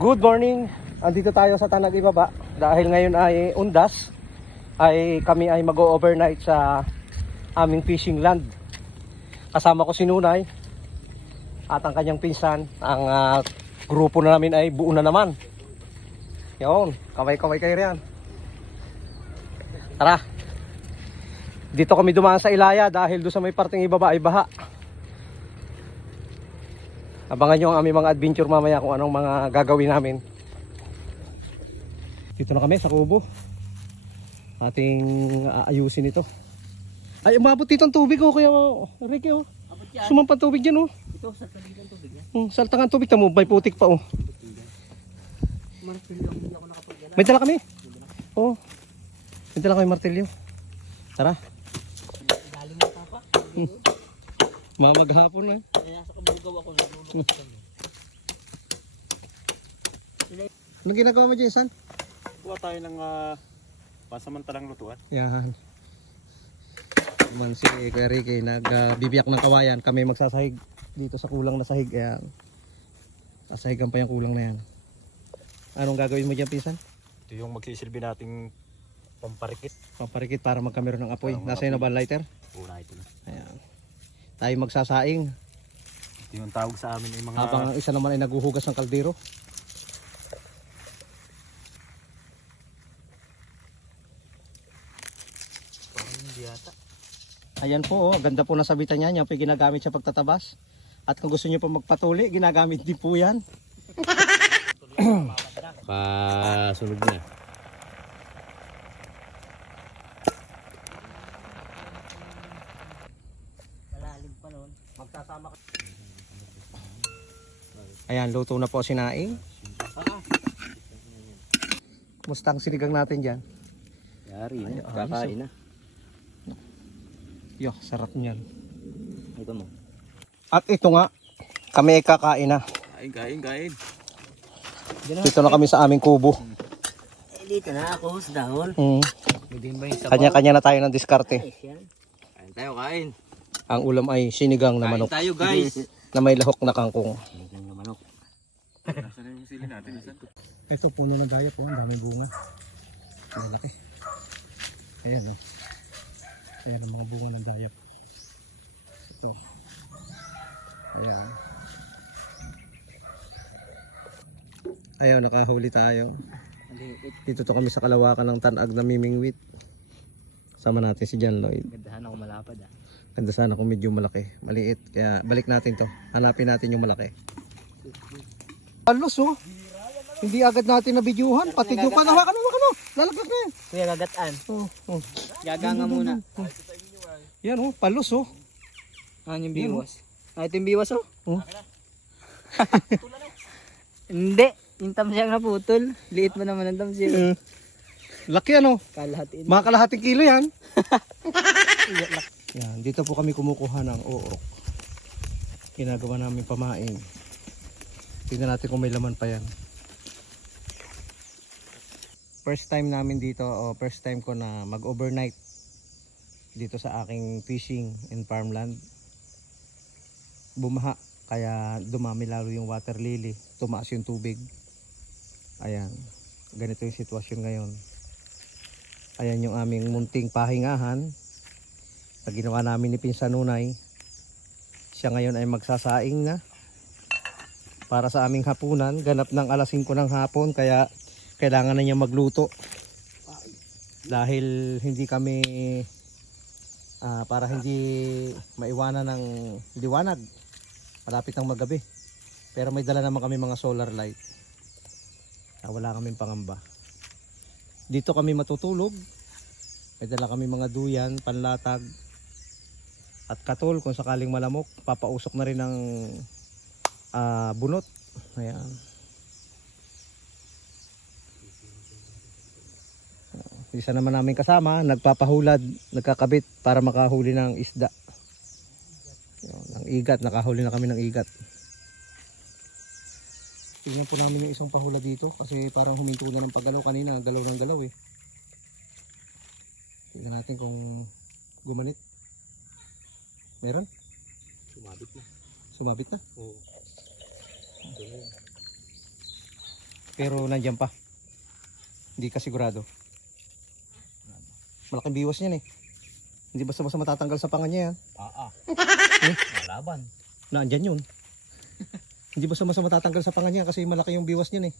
Good morning. Andito tayo sa Tanag Ibaba dahil ngayon ay undas ay kami ay mag-overnight sa aming fishing land. Kasama ko si Nunay at ang kanyang pinsan. Ang grupo na namin ay buo na naman. Yun, kaway-kaway kayo riyan. Tara. Dito kami dumaan sa Ilaya dahil doon sa may parting ibaba ay baha. Abangan nyo ang aming mga adventure mamaya kung anong mga gagawin namin. Dito na kami sa kubo. Ating aayusin ito. Ay, umabot dito ang tubig oh, kaya Ricky oh. Sumampan tubig dyan oh. Ito, saltangan ang tubig yan. Saltangan tubig, tamo, may putik pa oh. Martilyo, hindi ako nakapagyan. May dala kami. Oh. May dala kami martilyo. Tara. Galing mo pa pa. Maghapon na. Kaya sa kabugaw ako, nalulunod ka niya. Anong ginagawa mo dyan, San? Kuha tayo ng pasamantalang lutuan. Yan. Naman si Kuya Ricky nagbibiyak ng kawayan. Kami magsasahig dito sa kulang na sahig. Ayan. Sasahigan pa yung kulang na yan. Anong gagawin mo dyan, Pisan? Ito yung magsisilbi nating pamparikit. Pamparikit para magkameron ng apoy. Nasa yun na ba lighter? Una ito na. Ayan. Tayo magsasaing. Ito yung tawag sa amin ay mga... Habang ang isa naman ay naguhugas ng kaldero. Parang hindi yata. Ayan po, oh, ganda po nasabitan niya. Yan po yung ginagamit sa pagtatabas. At kung gusto niyo po magpatuli, ginagamit din po yan. Pasunog na. Malalim pa noon. Magsasama ka. Ayan, luto na po si Naing. Kumusta ang sinigang natin dyan? Yari Ay, na. Kakain na. Yo, sarap niyan. Ito mo. At ito nga, kami ay kakain na. Kain. Dito na kami sa aming kubo. Dito na ako sa dahon. Hindi ba yung sabaw? Kanya-kanya na tayo ng diskarte. Ayos yan. Kain tayo, kain. Ang ulam ay sinigang na Kain manok tayo, guys. na may lahok na kangkong. Sinigang na manok. Nasaan na yung sili natin? Ito puno ng daya po, ang dami bunga. Malaki. Ayan o. Ayan ang mga bunga ng daya. Ito. Ayan. Ayun, nakahuli tayo. Dito to kami sa kalawakan ng Tanag na Mimingwit. Sama natin si John Lloyd. Gandahan ako malapad ah. Ganda sana kung medyo malaki. Maliit. Kaya balik natin to. Hanapin natin yung malaki. Alos oh. Hindi agad natin nabidyuhan. Pati yung panawakan mo. Lalaglag na yan. Kuya, gagataan. Oh. Gaganga muna. Yan oh. Palos oh. Ano yung biwas? Ito yung biwas oh. Oh. Hindi. Yung tamsiyang naputol. Liit mo naman ang tamsiyang. Laki ano. Kalahatiin. Mga kalahating kilo yan. Yan. Dito po kami kumukuha ng uok. Ginagawa namin pamain. Tingnan natin kung may laman pa yan. First time namin dito o first time ko na mag-overnight dito sa aking fishing and farmland. Bumaha kaya dumami lalo yung water lily, tumaas yung tubig. Ayan, ganito yung sitwasyon ngayon. Ayan yung aming munting pahingahan na ginawa namin ni Pinsan Nunay. Siya ngayon ay magsasaing na para sa aming hapunan. Ganap ng alas 5 ng hapon kaya kailangan na niya magluto dahil hindi kami para hindi maiwanan ng liwanag, malapit ng magabi. Pero may dala naman kami mga solar light, wala kaming pangamba. Dito kami matutulog, may dala kami mga duyan, panlatag at katol kung sakaling malamok. Papausok na rin ng bunot. Ayan. Isa naman namin kasama, nagpapahulad, nagkakabit para makahuli ng isda. Yun, ng igat, nakahuli na kami ng igat. Tingnan po namin yung isang pahula dito kasi parang huminto na ng paggalaw kanina, galaw ng galaw eh. Tingnan natin kung gumanit. Meron? Sumabit na. Sumabit na? Oo. Pero nandiyan pa. Hindi ka sigurado. Malaking biwas niyan eh. Hindi basta-basta matatanggal sa panga niya yan. Malaban. Nandiyan yun. Hindi basta-basta matatanggal sa panga niya kasi malaki yung biwas niyan eh.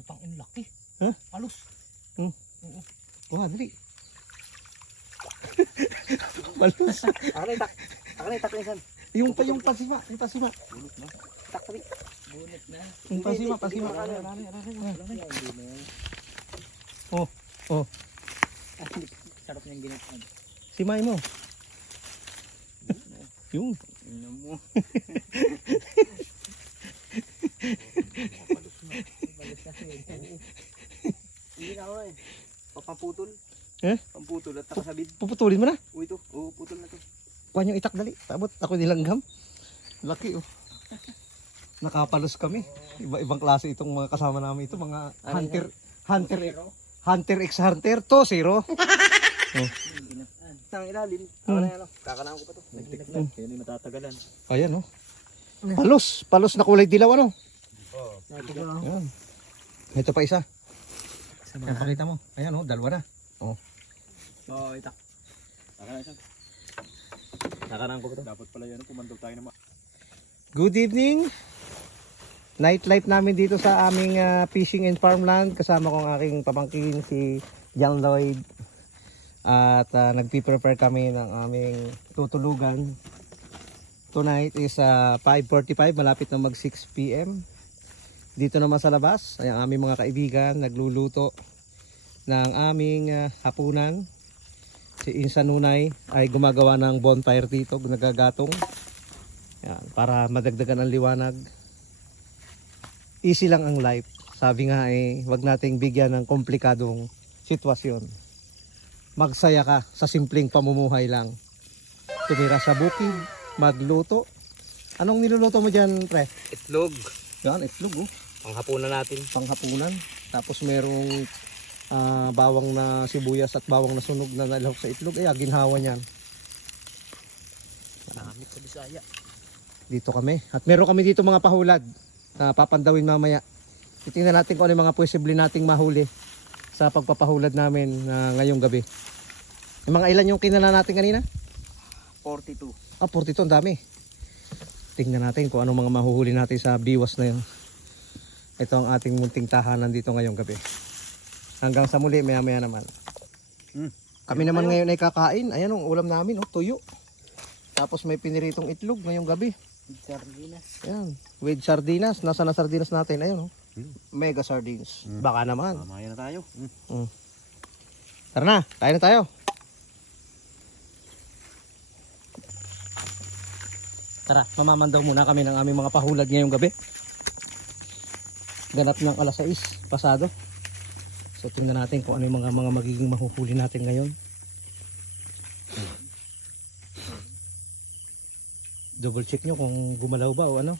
Putang in laki. Ha? Halos. Wah, dali. Malus. Akin itak nisan. Yung pasima. Bulot na. Itak tabi. Bunot na. Yung pasima. Oh, Sarap niyang ginatan. simay mo. Yung. Tingnan mo. Hindi na ako eh. Pamputol. Eh? Pamputol at nakasabid. Puputulin mo na. Uy ito. Oo, putol na to. Kuha yung itak dali. Tabot ako nilanggam. Laki oh. Nakapalos kami. Iba-ibang klase itong mga kasama namin ito. Mga Hunter x Hunter to 0. Ang ilalim. Ako na yan. Kakanaan ko pa to. Nagtikman. Kaya hindi matatagalan. Ayan oh. Palos na kulay dilaw ano. Ayan. Ito pa isa. Nakakita mo. Ayan oh, dalawa na. Oo, itak. Nakaraan ko ba ito? Dapat pala yan. Pumandog tayo naman. Good evening. Nightlife namin dito sa aming fishing and farmland. Kasama ko ang aking pamangkin si John Lloyd. At nagpi-prepare kami ng aming tutulugan. Tonight is 5:45, malapit na mag 6 PM. Dito naman sa labas, ay ang aming mga kaibigan nagluluto ng aming hapunan. Si Insan Nunay ay gumagawa ng bonfire dito, nagagatong. Yan, para madagdagan ang liwanag. Easy lang ang life. Sabi nga wag nating bigyan ng komplikadong sitwasyon. Magsaya ka sa simpleng pamumuhay lang. Tumira sa bukid, magluto. Anong niluluto mo dyan, pre? Itlog. Yan, itlog oh. Panghapunan natin. Panghapunan. Tapos merong bawang na sibuyas at bawang na sunog na nalahok sa itlog. Ginhawa niyan. Namit sa Bisaya. Dito kami. At meron kami dito mga pahulad na papandawin mamaya. Titingnan natin kung ano yung mga posible nating mahuli sa pagpapahulad namin ngayong gabi. Yung mga ilan yung kinala natin kanina? 42. 42, ang dami. Tingnan natin kung anong mga mahuhuli natin sa biwas na yun. Ito ang ating munting tahanan dito ngayong gabi. Hanggang sa muli, maya maya naman. Kami naman ngayon ay kakain. Ayan ang ulam namin, tuyo. Tapos may piniritong itlog ngayong gabi. Sardinas. Ayan, with sardinas. Nasa na sardinas natin? Ayun, mega sardines. Baka naman. Mamaya na tayo. Tara na, kain na tayo. Tara, mamamandaw muna kami ng aming mga pahulad ngayong gabi. Ganap ng alas 6 pasado. So tingnan natin kung ano yung mga magiging mahuhuli natin ngayon. Double check nyo kung gumalaw ba o ano.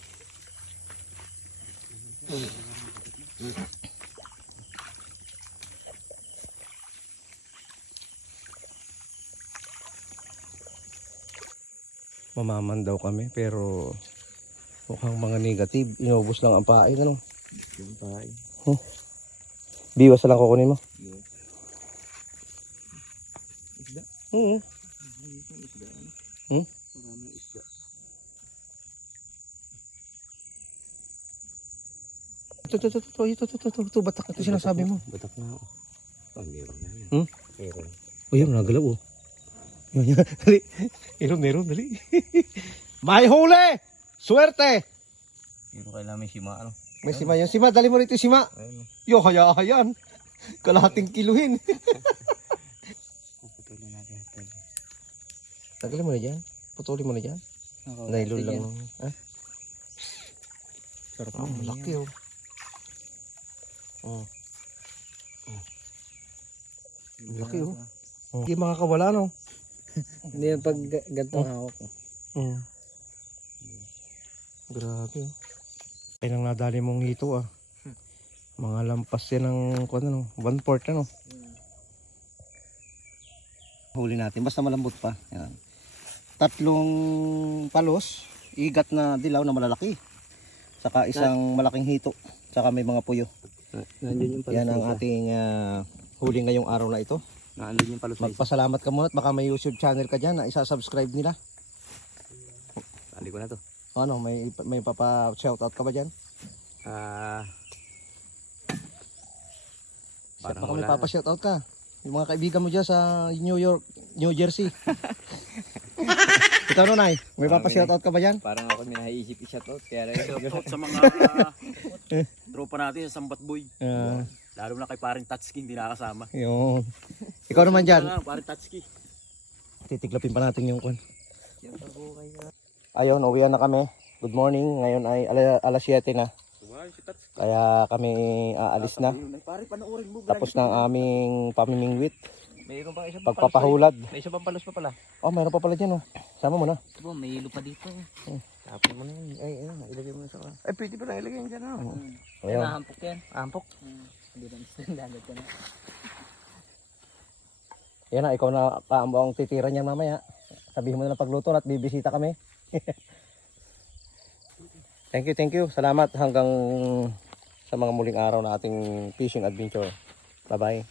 Mamamandaw kami pero mukhang mga negative. Inubos lang ang pain ano. Yung pahay. Biwas na lang kukunin mo. Isda. Oo. Maraming isda. Ito, batak ito sinasabi mo. Batak na ako. Meron na yan. Meron. O yan, nagalaw oh. Yan, yan. Dali. Meron, dali. May huli! Swerte! Pero kailangan may sima ano. May sima yan. Sima, dali mo rito yung sima. Ayun. Yo, hayahayan. Kalahating kiluhin. Puputulin natin ito. Tagalin mo na dyan. Putulin mo na dyan. Nailol lang. Ha? Sarap Laki oh. Laki oh. Hindi makakawala no. Hindi yan pag gantong hawak ko. Grabe oh. Ay nang nadali mong hito ah. Mga lampas yan ng 1/4 ano. Huli natin basta malambot pa. Yan. 3 palos, igat na dilaw na malalaki. Saka isang malaking hito. Saka may mga puyo. Nandun yung palusay. Yan ang ating huli ngayong araw na ito. Nandun yung palusay. Magpasalamat ka muna at baka may YouTube channel ka dyan na isa-subscribe nila. Tali ko na to. Ano, may papa-shoutout ka ba dyan? Parang Baka may wala. papa-shoutout ka. Yung mga kaibigan mo dyan sa New Jersey. Ikaw Nonay, may papa-shoutout ka ba dyan? Parang ako may naiisip i-shoutout. Kaya Shoutout sa mga tropa natin sa Sambat Boy. Lalo na kay paring Tatsuki, hindi nakakasama. Yun. Ikaw naman dyan. Paring Tatsuki. Titiklopin pa natin yung kun. Ayun, uwian na kami. Good morning. Ngayon ay alas 7 na. Si Tatsuki. Kaya kami aalis na. Pare, panoorin mo. Tapos ng aming pamimingwit. mayroon pa isa Pagpapahulad. May isa pang palos pa pala. Oh, mayroon pa pala dyan oh. Sama mo na. Diba, may lupa dito. Tapon mo na yun. Ay, ilagay mo na sa Ay, pwede pala ilagay yan dyan. Ayun. Nahampok yan. Ampok. Hindi na dagat ka na. Yan na, ikaw na ang titira niyan mamaya. Sabihin mo na ng pagluto at bibisita kami. Thank you. Salamat hanggang sa mga muling araw na ating fishing adventure. Bye-bye.